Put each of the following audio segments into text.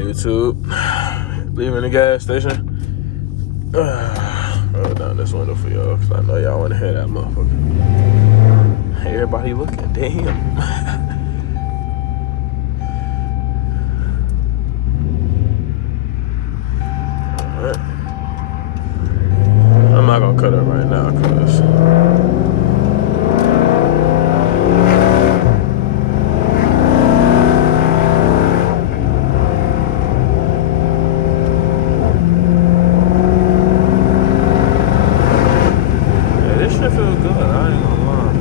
YouTube. Leaving the gas station. Roll down this window for y'all, because I know y'all want to hear that motherfucker. Everybody looking, damn. Alright. I'm not gonna cut it right now, cause this shit feel good, I ain't gonna lie.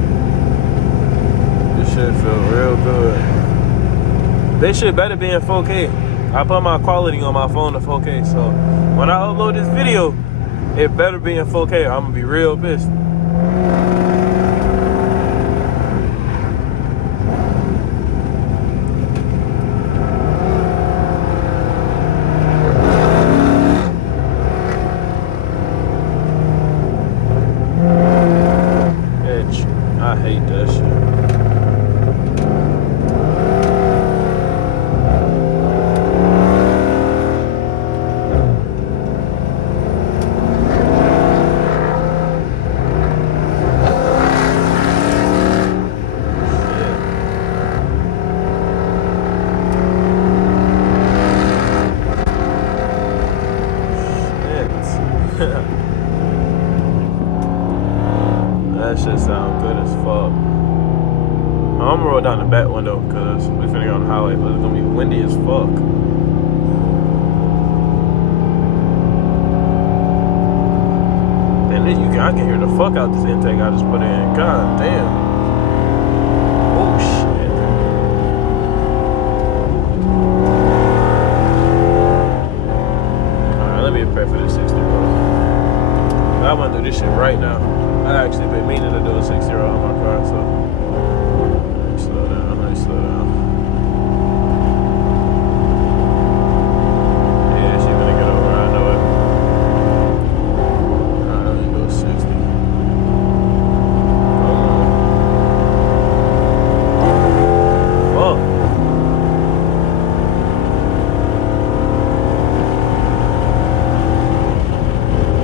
This shit feel real good. This shit better be in 4K. I put my quality on my phone to 4K, so when I upload this video, it better be in 4K. I'm gonna be real pissed. Bitch, I hate that shit. That shit sound good as fuck. I'm gonna roll down the back window because we finna go on the highway, but it's gonna be windy as fuck. And then I can hear the fuck out this intake I just put in. God damn. Oh shit. Alright, let me prepare for this 60, bro. I wanna do this shit right now. I actually been meaning to do a 60 on my car, so let me slow down. Yeah, she gonna get over, I know it. Alright, let me do a 60. Fuck.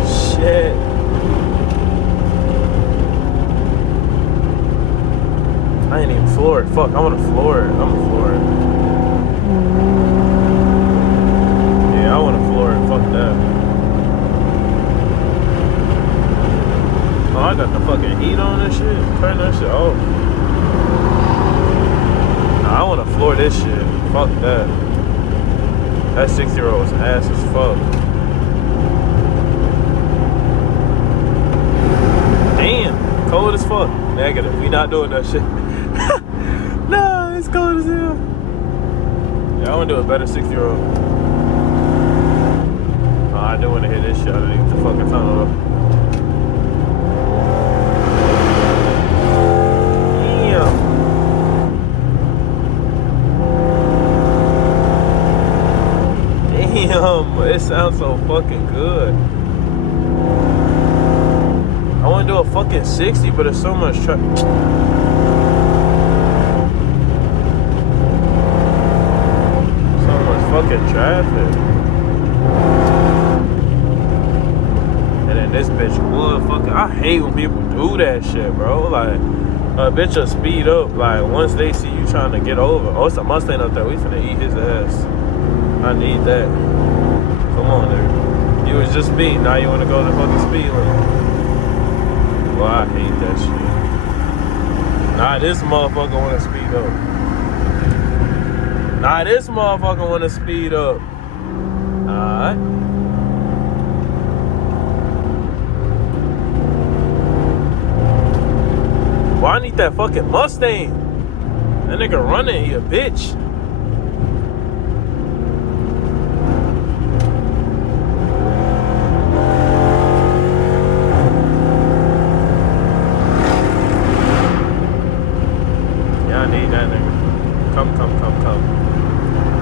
Shit. I ain't even floor it. Fuck, I wanna floor it. I'm gonna floor it. Yeah, I wanna floor it. Fuck that. Oh, I got the fucking heat on this shit. Turn that shit off. Nah, I wanna floor this shit. Fuck that. That 6-year-old was ass as fuck. Damn, cold as fuck. Negative. We not doing that shit. No, it's cold as hell. Yeah, I want to do a better 6-year-old. Oh, I do want to hit this shit underneath the fucking tunnel. Damn, it sounds so fucking good. I want to do a fucking 60, but there's so much traffic. Fucking traffic. And then this bitch would fucking, I hate when people do that shit, bro. Like, a bitch will speed up, like, once they see you trying to get over. Oh, it's a Mustang up there. We finna eat his ass. I need that. Come on, dude. You was just speed. Now you wanna go to the fucking speed limit. Well, I hate that shit. Nah, this motherfucker wanna speed up. Nah, this motherfucker wanna speed up. Alright. Well, I need that fucking Mustang. That nigga running, he a bitch. Yeah, I need that nigga. Come.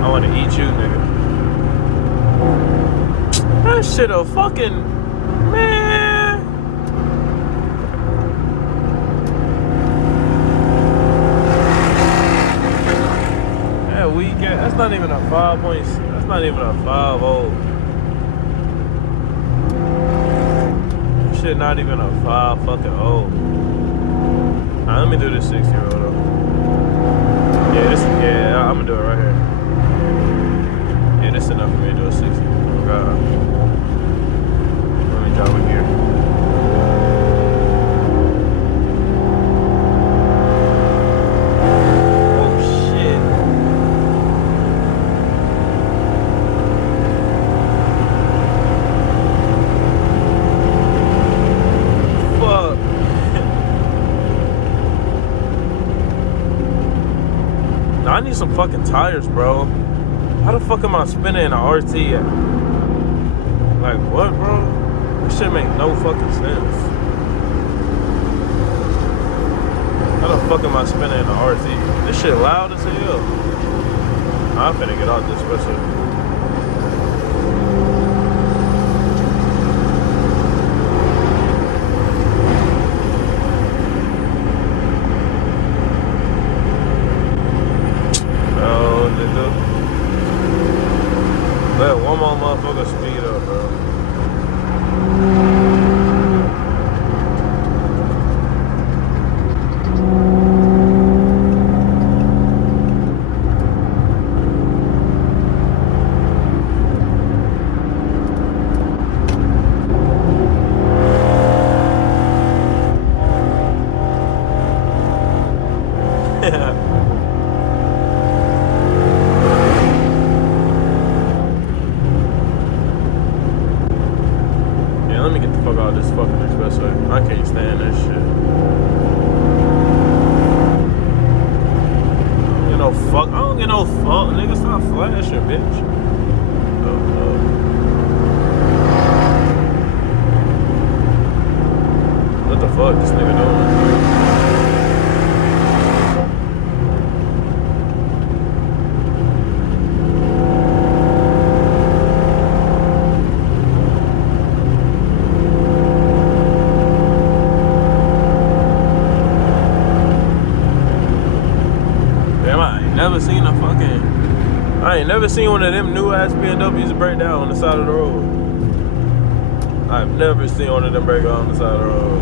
I wanna eat you, nigga. That shit a fucking, man. That weak ass, that's not even a 5 points. That's not even a 5.0. Shit, not even a 5 fucking oh. Alright, let me do this 6-year-old though. Yeah, I'm gonna do it right here. Yeah, this is enough for me to do a 60. Oh god. Let me drop it here. I need some fucking tires, bro. How the fuck am I spinning in a RT at? Like, what, bro? This shit make no fucking sense. How the fuck am I spinning in a RT? This shit loud as hell. I'm finna get out this special. Let one more motherfucker speed up, bro. Let me get the fuck out of this fucking expressway. I can't stand this shit. I don't get no fuck. Nigga, stop flashing, bitch. Oh, no. What the fuck this nigga doing? I ain't never seen one of them new ass BMWs break down on the side of the road. I've never seen one of them break down on the side of the road.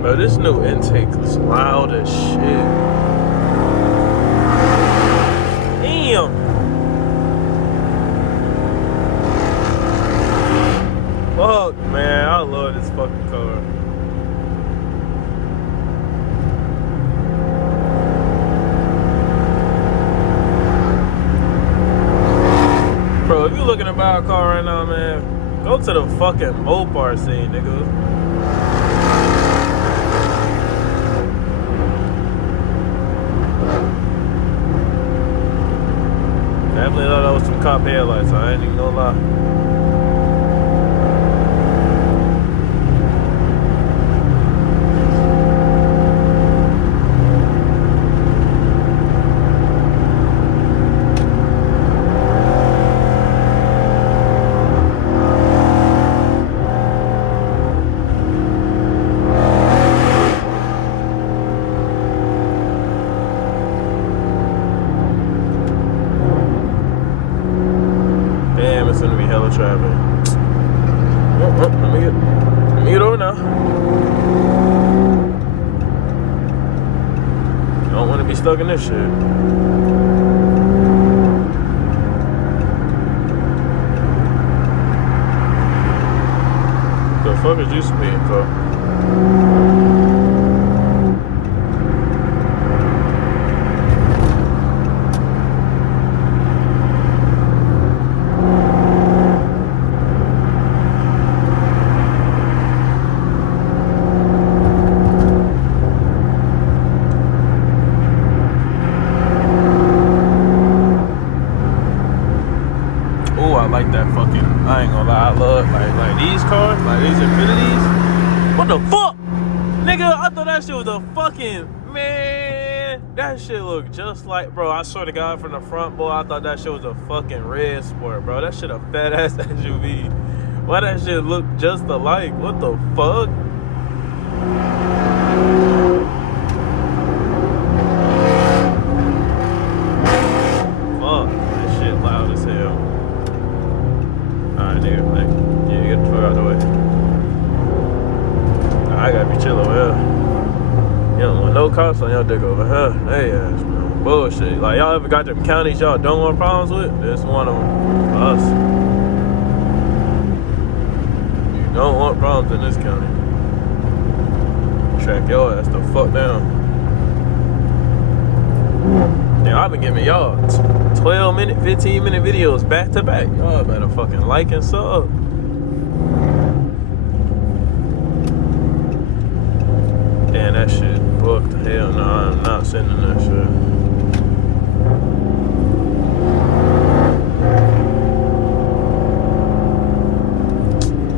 Bro, this new intake is loud as shit. Damn. Fuck, man. I love this fucking car. Bro, if you looking to buy a car right now, man, go to the fucking Mopar scene, nigga. Definitely thought that was some cop headlights, I ain't even gonna lie. It's gonna be hella traffic. Let me get over now. Don't want to be stuck in this shit. fuck is you speeding for? Oh, I like that fucking, I ain't gonna lie, I love, like these cars, like these Infinities. What the fuck? Nigga, I thought that shit was a fucking, man, that shit look just like, bro, I swear to God, from the front, boy, I thought that shit was a fucking red sport, bro. That shit a fat ass SUV. Why that shit look just alike? What the fuck? Fuck, that shit loud as hell. Alright, nigga, like, yeah, get the fuck out the way. I gotta be chill over here. You don't want no cops on your dick over here. Hey, ass, man. Bullshit. Like, y'all ever got them counties y'all don't want problems with? This one of them. For us. You don't want problems in this county. Track your ass the fuck down. Damn, I've been giving y'all 12-minute, 15-minute videos back to back. Y'all better fucking like and sub. Damn, that shit booked. Hell no, I'm not sending that shit.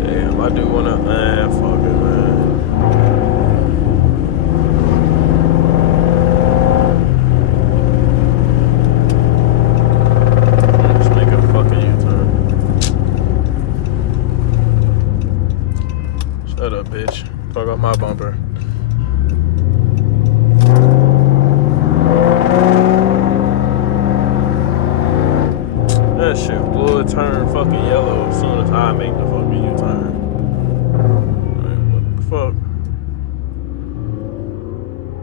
Damn, I do wanna, man, fuck it, man. Just make a fucking U-turn. Shut up, bitch. Fuck off my bumper. That shit would turn fucking yellow as soon as I make the fucking U-turn. Like, what the fuck?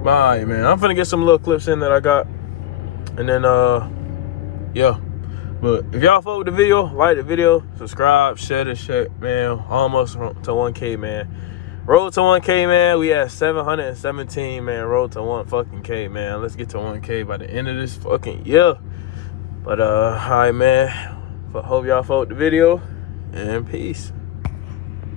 Alright, man. I'm finna get some little clips in that I got. And then, yeah. But if y'all fuck with the video, like the video, subscribe, share this shit, man. Almost to 1K, man. Road to 1K, man. We at 717, man. Road to 1K, man. Let's get to 1K by the end of this fucking year. But, alright, man. Hope y'all fuck with the video. And peace.